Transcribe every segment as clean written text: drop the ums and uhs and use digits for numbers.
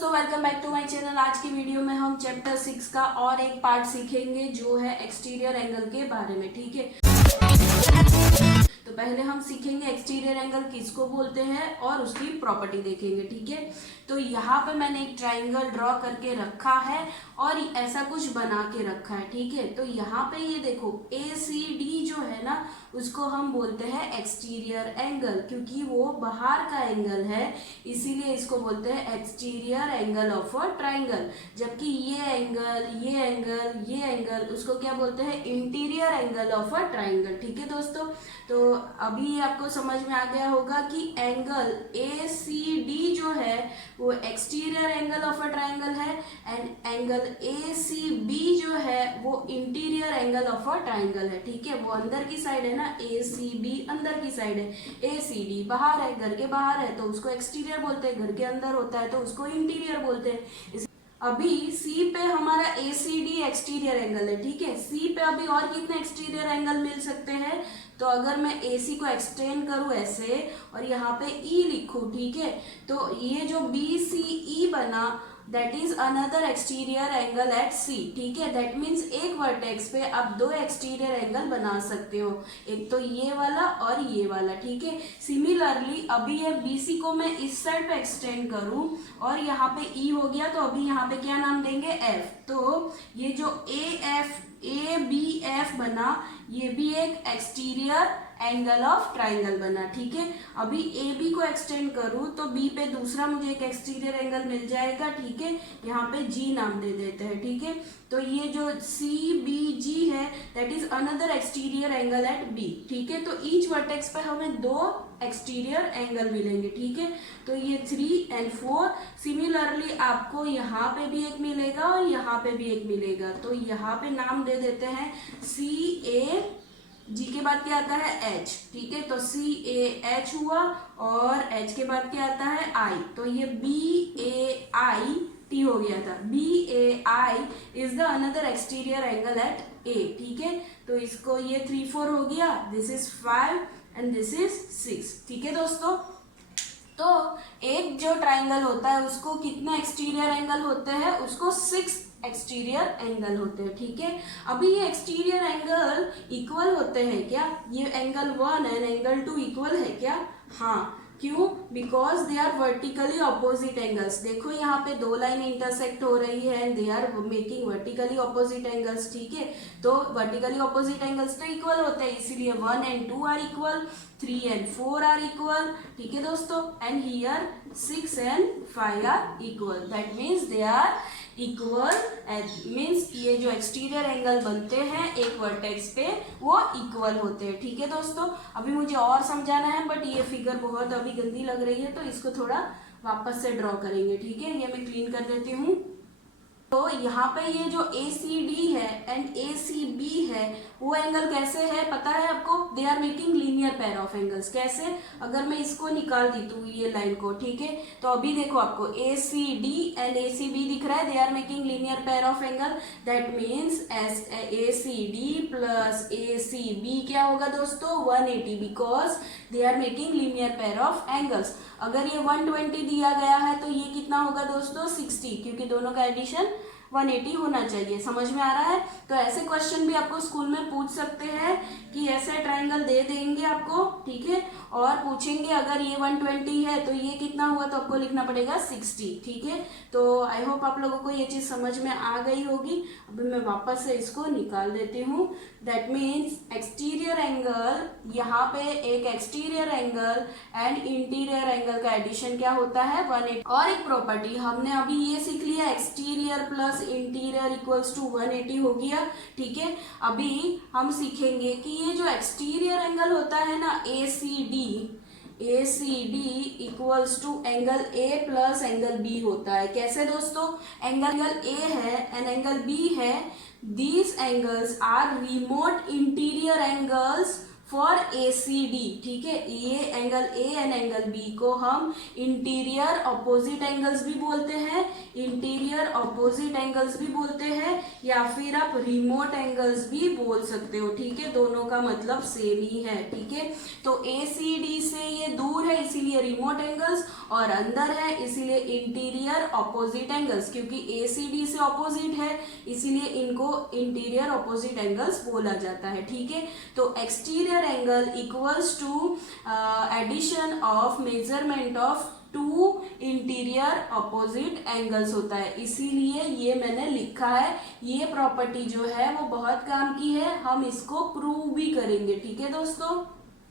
दोस्तों, welcome back to my channel. आज की वीडियो में हम चैप्टर 6 का और एक पार्ट सीखेंगे जो है एक्सटीरियर एंगल के बारे में। ठीक है, तो पहले हम सीखेंगे एक्सटीरियर एंगल किसको बोलते हैं और उसकी प्रॉपर्टी देखेंगे। ठीक है, तो यहाँ पे मैंने एक ट्राइंगल ड्रॉ करके रखा है और ऐसा कुछ बना के रखा है। ठीक है, तो यहाँ पे ये देखो ACD जो है ना, उसको हम बोलते हैं एक्सटीरियर एंगल, क्योंकि वो बाहर का एंगल है, इसीलिए इसको बोलते हैं exterior angle of a triangle. जबकि ये एंगल, ये एंगल, ये एंगल, उसको क्या बोलते हैं? Interior angle of a triangle. ठीक है दोस्तों, तो अभी आपको समझ में आ गया होगा कि एंगल ACD जो है वो exterior angle of a triangle है एंड एंगल ACB जो है वो interior angle of a triangle है। ठीक है, वो अंदर की साइड है ना, ACB अंदर की साइड है, ACD बाहर है, घर के बाहर है तो उसको एक्सटीरियर बोलते हैं, घर के अंदर होता है तो उसको इंटीरियर बोलते हैं। अभी C पे हमारा ACD एक्सटीरियर एंगल है। ठीक है, C पे अभी और कितने एक्सटीरियर एंगल मिल सकते हैं? तो अगर मैं AC को एक्सटेंड करूं ऐसे और यहाँ पे E लिखूं, ठीक है, तो ये जो BCE बना, that is another exterior angle at C। ठीक है, दैट मीन्स एक वर्टेक्स पे आप दो एक्सटीरियर एंगल बना सकते हो, एक तो ये वाला और ये वाला। ठीक है, सिमिलरली अभी ये BC को मैं इस साइड पे एक्सटेंड करूं और यहाँ पे E हो गया, तो अभी यहाँ पे क्या नाम देंगे? F। तो ये जो ABF बना, ये भी एक एक्सटीरियर एंगल ऑफ ट्राइंगल बना। ठीक है, अभी AB को एक्सटेंड करूं तो B पे दूसरा मुझे एक एक्सटीरियर एंगल मिल जाएगा। ठीक है, यहाँ पे G नाम दे देते हैं। ठीक है, तो ये जो CBG है that is another exterior angle at B। ठीक है, तो ईच वर्टेक्स पे हमें दो एक्सटीरियर एंगल मिलेंगे। ठीक है, तो ये 3 और 4। सिमिलरली आपको यहाँ पे भी एक मिलेगा और यहाँ पे भी एक मिलेगा, तो यहाँ पे नाम दे देते हैं CAG के बाद क्या आता है? H। ठीक है, तो CAH हुआ और H के बाद क्या आता है? I, तो ये BAIT हो गया था। BAI is the another exterior angle at A। ठीक है, तो इसको ये 3 4 हो गया, this is 5 and this is 6। ठीक है दोस्तों, तो एक जो ट्राइंगल होता है उसको कितने एक्सटीरियर एंगल होते हैं? उसको 6 एक्सटीरियर एंगल होते हैं। ठीक है, अभी ये एक्सटीरियर एंगल इक्वल होते हैं क्या? ये एंगल 1 एंड एंगल 2 इक्वल है क्या? हाँ, क्यों? Because they are vertically opposite angles. देखो यहाँ पे दो लाइन इंटरसेक्ट हो रही है and they are making vertically opposite angles. ठीक है, तो वर्टिकली ऑपोजिट एंगल्स तो इक्वल होते हैं, इसीलिए 1 and 2 are equal, 3 and 4 are equal. ठीक है दोस्तों, and here 6 and 5 are equal, that means they are equal. Means ये जो एक्सटीरियर एंगल बनते हैं एक वर्टेक्स पे वो इक्वल होते हैं। ठीक है दोस्तों, अभी मुझे और समझाना है बट ये फिगर बहुत अभी गंदी लग रही है तो इसको थोड़ा वापस से ड्रॉ करेंगे। ठीक है, ये मैं क्लीन कर देती हूँ। तो यहाँ पे ये जो ACD है एंड ACB है वो एंगल कैसे है पता है आपको? They are making linear pair of angles. कैसे? अगर मैं इसको निकाल दी तो ये लाइन को, ठीक है, तो अभी देखो आपको ACD एंड ACB दिख रहा है, they are making linear pair of angle, that means ACD plus ACB क्या होगा दोस्तों? 180, because they are making linear pair of angles. अगर ये 120 दिया गया है तो ये कितना होगा दोस्तों? 60, क्योंकि दोनों का एडिशन 180 होना चाहिए। समझ में आ रहा है? तो ऐसे क्वेश्चन भी आपको स्कूल में पूछ सकते हैं कि ऐसे ट्राइंगल दे देंगे आपको, ठीक है, और पूछेंगे अगर ये 120 है तो ये कितना हुआ, तो आपको लिखना पड़ेगा 60। ठीक है, तो आई होप आप लोगों को ये चीज समझ में आ गई होगी। अभी मैं वापस से इसको निकाल देती हूँ। दैट मीन्स एक्सटीरियर एंगल, यहाँ पे एक exterior angle and interior angle का एडिशन क्या होता है? 180। और एक प्रॉपर्टी हमने अभी ये सीख लिया, exterior plus interior equals to 180 हो गया। ठीक है, अभी हम सीखेंगे कि ये जो एक्सटीरियर एंगल होता है ना ACD equals to angle A plus angle B होता है। कैसे दोस्तों? एंगल A है एंड एंगल B है, these angles are remote interior angles for ACD, ठीक है। ये angle A and angle B को हम इंटीरियर अपोजिट एंगल्स भी बोलते हैं, इंटीरियर अपोजिट एंगल्स भी बोलते हैं, या फिर आप रिमोट एंगल्स भी बोल सकते हो, ठीक है। दोनों का मतलब सेम ही है, ठीक है। तो ACD से ये दूर है इसीलिए रिमोट एंगल्स, और अंदर है इसीलिए इंटीरियर अपोजिट एंगल्स, क्योंकि ACD से अपोजिट है इसीलिए इनको इंटीरियर अपोजिट एंगल्स बोला जाता है, ठीक है। तो exterior angle equals to addition of measurement of two interior opposite angles होता है, इसीलिए ये मैंने लिखा है। ये प्रॉपर्टी जो है वो बहुत काम की है, हम इसको प्रूव भी करेंगे, ठीक है दोस्तों।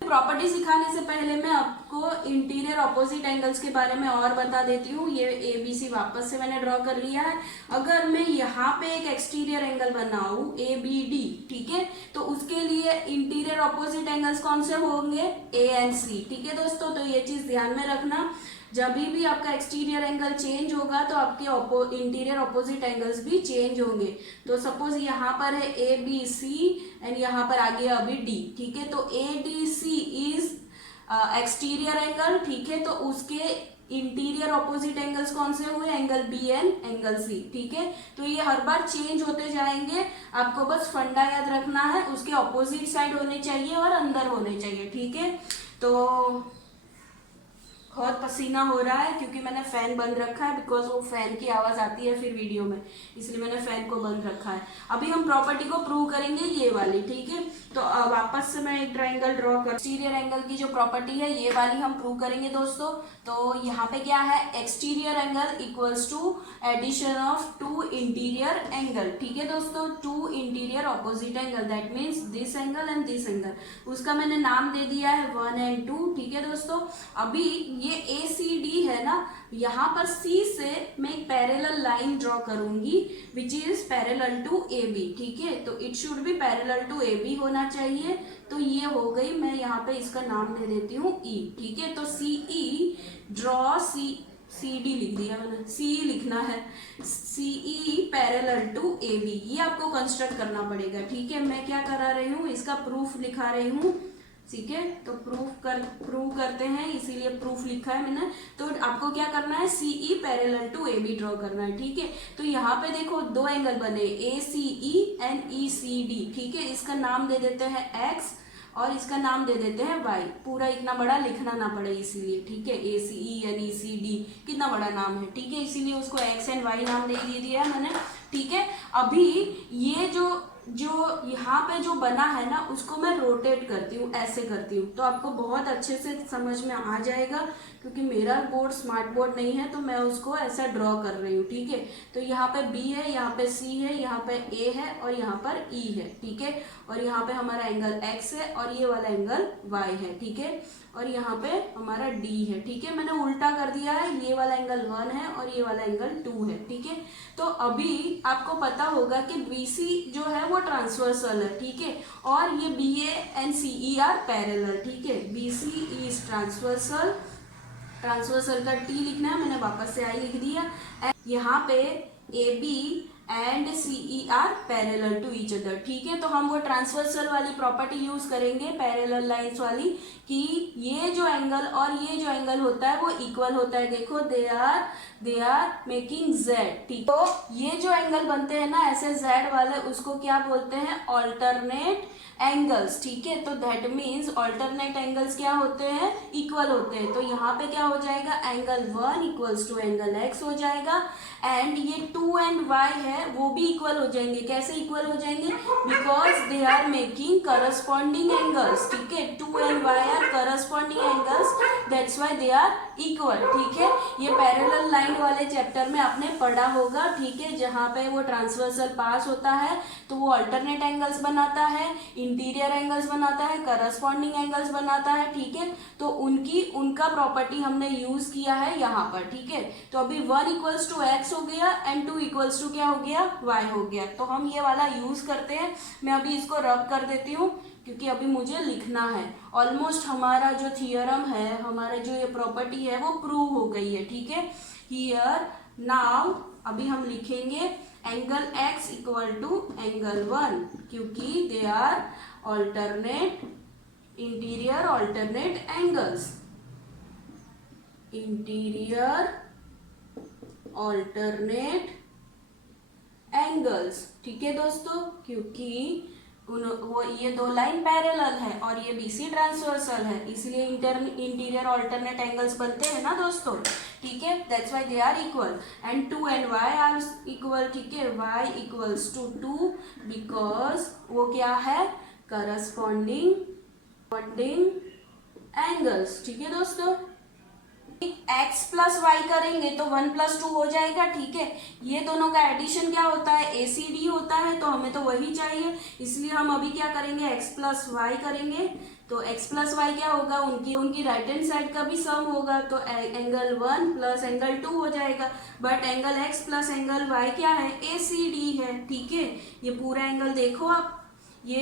प्रॉपर्टी सिखाने से पहले मैं आपको इंटीरियर अपोजिट एंगल्स के बारे में और बता देती हूँ। ये ABC वापस से मैंने ड्रॉ कर लिया है। अगर मैं यहाँ पे एक एक्सटीरियर एंगल बनाऊं ABD, ठीक है, तो उसके लिए इंटीरियर अपोजिट एंगल्स कौन से होंगे? A एंड C, ठीक है दोस्तों। तो ये चीज ध्यान में रखना, जब भी आपका एक्सटीरियर एंगल चेंज होगा तो आपके इंटीरियर अपोजिट एंगल्स भी चेंज होंगे। तो सपोज यहाँ पर है ABC एंड यहाँ पर आ गया अभी D, ठीक है। तो ADC इज एक्सटीरियर एंगल, ठीक है। तो उसके इंटीरियर अपोजिट एंगल्स कौन से हुए? Angle B and angle C, ठीक है। तो ये हर बार चेंज होते जाएंगे, आपको बस फंडा याद रखना है, उसके अपोजिट साइड होने चाहिए और अंदर होने चाहिए, ठीक है। तो बहुत पसीना हो रहा है क्योंकि मैंने फैन बंद रखा है, बिकॉज वो फैन की आवाज आती है फिर वीडियो में, इसलिए मैंने फैन को बंद रखा है। अभी हम प्रॉपर्टी को प्रूव करेंगे ये वाली, ठीक है। तो वापस से मैं एक ट्रायंगल ड्रॉ कर, एक्सटीरियर एंगल की जो प्रॉपर्टी है ये वाली हम प्रूव करेंगे दोस्तों। तो यहाँ पे क्या है? Exterior angle equals to addition of two interior angle, ठीक है दोस्तों। Two interior opposite angle, that means this angle and this angle. उसका मैंने नाम दे दिया है 1 एंड 2, ठीक है दोस्तों। अभी ये ACD है ना, यहाँ पर C से मैं एक पैरेलल लाइन ड्रॉ करूंगी which is parallel to AB, ठीक है। तो it should be parallel to AB होना चाहिए। तो ये हो गई, मैं यहाँ पे इसका नाम दे देती हूँ E, ठीक है। तो CE ड्रॉ CD लिख दिया मैंने, CE लिखना है, CE पैरेलल टू AB, ये आपको कंस्ट्रक्ट करना पड़ेगा, ठीक है। मैं क्या करा रही हूँ, इसका प्रूफ लिखा रही हूँ, ठीक है। तो प्रूव करते हैं, इसीलिए प्रूफ लिखा है मैंने। तो आपको क्या करना है? CE parallel to AB draw करना है, ठीक है। तो यहाँ पे देखो दो एंगल बने, ACE एंड ECD, ठीक है। इसका नाम दे देते हैं X और इसका नाम दे देते हैं Y। पूरा इतना बड़ा लिखना ना पड़े इसीलिए, ठीक है। ACE एंड ECD कितना बड़ा नाम है, ठीक है, इसीलिए उसको X एंड Y नाम दे दिया है मैंने, ठीक है। अभी ये जो यहाँ पे जो बना है ना, उसको मैं रोटेट करती हूँ, ऐसे करती हूँ, तो आपको बहुत अच्छे से समझ में आ जाएगा। क्योंकि मेरा बोर्ड स्मार्ट बोर्ड नहीं है तो मैं उसको ऐसा ड्रॉ कर रही हूँ, ठीक है। तो यहाँ पे B है, यहाँ पे C है, यहाँ पे A है और यहाँ पर E है, ठीक है। और यहाँ पे हमारा एंगल X है और ये वाला एंगल Y है, ठीक है। और यहाँ पे हमारा D है, ठीक है। मैंने उल्टा कर दिया है, ये वाला एंगल 1 है और ये वाला एंगल 2 है, ठीक है। तो अभी आपको पता होगा कि BC जो है वो ट्रांसवर्सल है, ठीक है। और ये BA and CE are parallel, ठीक है। BC इज ट्रांसवर्सल, ट्रांसवर्सल का T लिखना है, मैंने वापस से I लिख दिया। यहाँ पे AB and CE are parallel to each other, ठीक है। तो हम वो ट्रांसवर्सल वाली प्रॉपर्टी यूज करेंगे, पैरेलल लाइंस वाली, कि ये जो एंगल और ये जो एंगल होता है वो इक्वल होता है। देखो दे आर मेकिंग Z, ठीक। तो ये जो एंगल बनते हैं ना ऐसे Z वाले, उसको क्या बोलते हैं? ऑल्टरनेट एंगल्स, ठीक है। तो दैट मीन्स ऑल्टरनेट एंगल्स क्या होते हैं? इक्वल होते हैं। तो यहाँ पे क्या हो जाएगा? Angle 1 equals to angle X हो जाएगा, एंड ये 2 एंड Y है वो भी इक्वल हो जाएंगे। कैसे इक्वल हो जाएंगे? Because they are making corresponding angles, ठीक है। 2 and Y are corresponding angles, that's why they are equal, ठीक है। ये पैरेलल लाइन वाले चैप्टर में आपने पढ़ा होगा, ठीक है। जहाँ पे वो ट्रांसवर्सल पास होता है तो वो अल्टरनेट एंगल्स बनाता है, इंटीरियर एंगल्स बनाता है, करस्पॉन्डिंग एंगल्स बनाता है, ठीक है। तो उनका प्रॉपर्टी हमने यूज किया है यहाँ पर, ठीक है। तो अभी 1 इक्वल्स टू X हो गया एंड 2 इक्वल्स टू क्या हो गया? Y हो गया। तो हम ये वाला यूज करते हैं। मैं अभी इसको रब कर देती हूँ क्योंकि अभी मुझे लिखना है। ऑलमोस्ट हमारा जो थियरम है, हमारा जो ये प्रॉपर्टी है वो प्रूव हो गई है, ठीक है। हियर नाउ अभी हम लिखेंगे angle X equal to angle 1, क्योंकि they are alternate interior alternate angles, interior alternate angles. ठीक है दोस्तों, क्योंकि वो ये दो लाइन पैरेलल है और ये बीसी ट्रांसवर्सल है, इसलिए इंटीरियर ऑल्टरनेट एंगल्स बनते हैं ना दोस्तों। ठीक है, that's why they are equal and 2 and y are equal. ठीक है, y इक्वल्स टू 2 बिकॉज वो क्या है, करस्पॉन्डिंग एंगल्स। ठीक है दोस्तों, x प्लस वाई करेंगे तो 1 + 2 हो जाएगा। ठीक है, ये दोनों का एडिशन क्या होता है, ACD होता है, तो हमें तो वही चाहिए, इसलिए हम अभी क्या करेंगे, x प्लस वाई करेंगे। तो x प्लस वाई क्या होगा, उनकी राइट हैंड साइड का भी सम होगा, तो एंगल 1 प्लस एंगल 2 हो जाएगा। But angle x plus angle y क्या है, ACD है। ठीक है, ये पूरा एंगल देखो आप, ये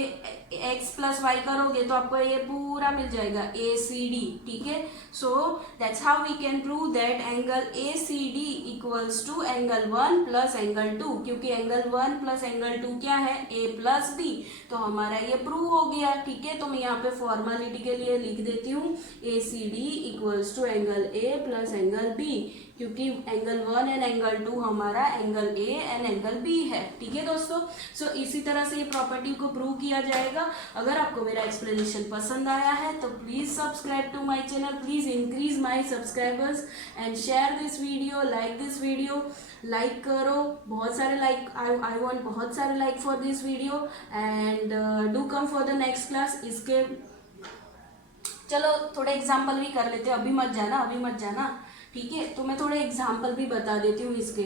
x प्लस वाई करोगे तो आपको ये पूरा मिल जाएगा ACD। ठीक है, so that's how we can prove that angle ACD equals to angle 1 plus angle 2, क्योंकि एंगल 1 प्लस एंगल 2 क्या है, A प्लस B, तो हमारा ये प्रूव हो गया। ठीक है, तो मैं यहाँ पे फॉर्मेलिटी के लिए लिख देती हूँ ACD equals to angle A plus angle B, क्योंकि एंगल 1 एंड एंगल 2 हमारा angle A and angle B है। ठीक है दोस्तों, सो इसी तरह से ये प्रॉपर्टी को प्रूव किया जाएगा। अगर आपको मेरा एक्सप्लेनेशन पसंद आया है तो please subscribe to my channel, please increase my subscribers and share this video, like this video, like करो, बहुत सारे लाइक, आई वांट बहुत सारे like for this video and do come for the next class. इसके चलो थोड़े example भी कर लेते हैं, अभी मत जाना। ठीक है, तो मैं थोड़े एग्जाम्पल भी बता देती हूँ इसके।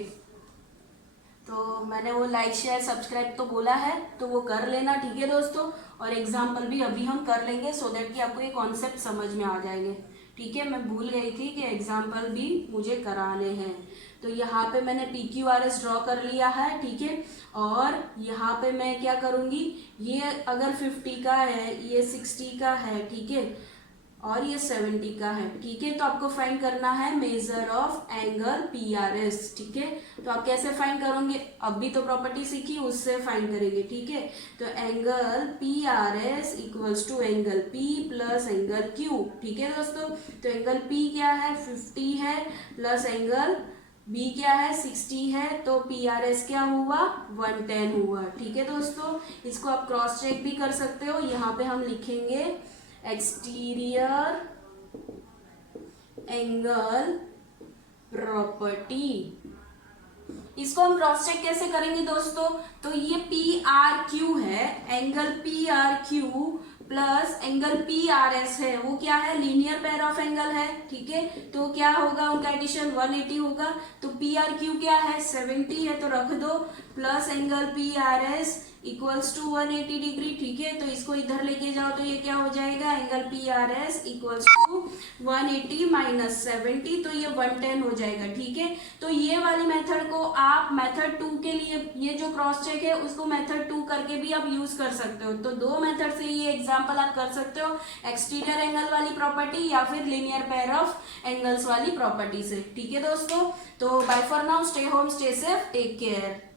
तो मैंने वो लाइक शेयर सब्सक्राइब तो बोला है, तो वो कर लेना। ठीक है दोस्तों, और एग्जाम्पल भी अभी हम कर लेंगे सो दैट कि आपको ये कॉन्सेप्ट समझ में आ जाएंगे। ठीक है, मैं भूल गई थी कि एग्जाम्पल भी मुझे कराने हैं। तो यहाँ पे मैंने PQRS ड्रॉ कर लिया है। ठीक है, और यहाँ पे मैं क्या करूँगी, ये अगर 50 का है, ये 60 का है, ठीक है, और ये 70 का है। ठीक है, तो आपको फाइंड करना है मेजर ऑफ एंगल PRS। ठीक है, तो आप कैसे फाइंड करोगे, अभी तो प्रॉपर्टी सीखी, उससे फाइंड करेंगे। ठीक है, तो angle PRS equals to angle P plus angle Q। ठीक है दोस्तों, तो एंगल P क्या है, 50 है, प्लस एंगल B क्या है, 60 है, तो PRS क्या हुआ, 110 हुआ। ठीक है दोस्तों, इसको आप क्रॉस चेक भी कर सकते हो। यहाँ पे हम लिखेंगे एक्सटीरियर एंगल प्रॉपर्टी। इसको हम क्रॉस चेक कैसे करेंगे दोस्तों, तो ये PRQ है, angle PRQ plus angle PRS है, वो क्या है, लीनियर पेयर ऑफ एंगल है। ठीक है, तो क्या होगा, उनका एडिशन 180 होगा। तो PRQ क्या है, 70 है, तो रख दो, plus angle PRS equals to 180 degree. ठीक है, तो इसको इधर लेके जाओ तो ये क्या हो जाएगा, angle PRS equals to 180 minus 70, तो ये 110 हो जाएगा। ठीक है, तो ये वाली मेथड को आप मेथड 2 के लिए, ये जो क्रॉस चेक है उसको मेथड 2 करके भी आप यूज कर सकते हो। तो दो मेथड से ये एग्जाम्पल आप कर सकते हो, एक्सटीरियर एंगल वाली प्रॉपर्टी या फिर लीनियर पेयर ऑफ एंगल्स वाली प्रॉपर्टी से। ठीक है दोस्तों, तो bye for now, stay home, stay safe, take care.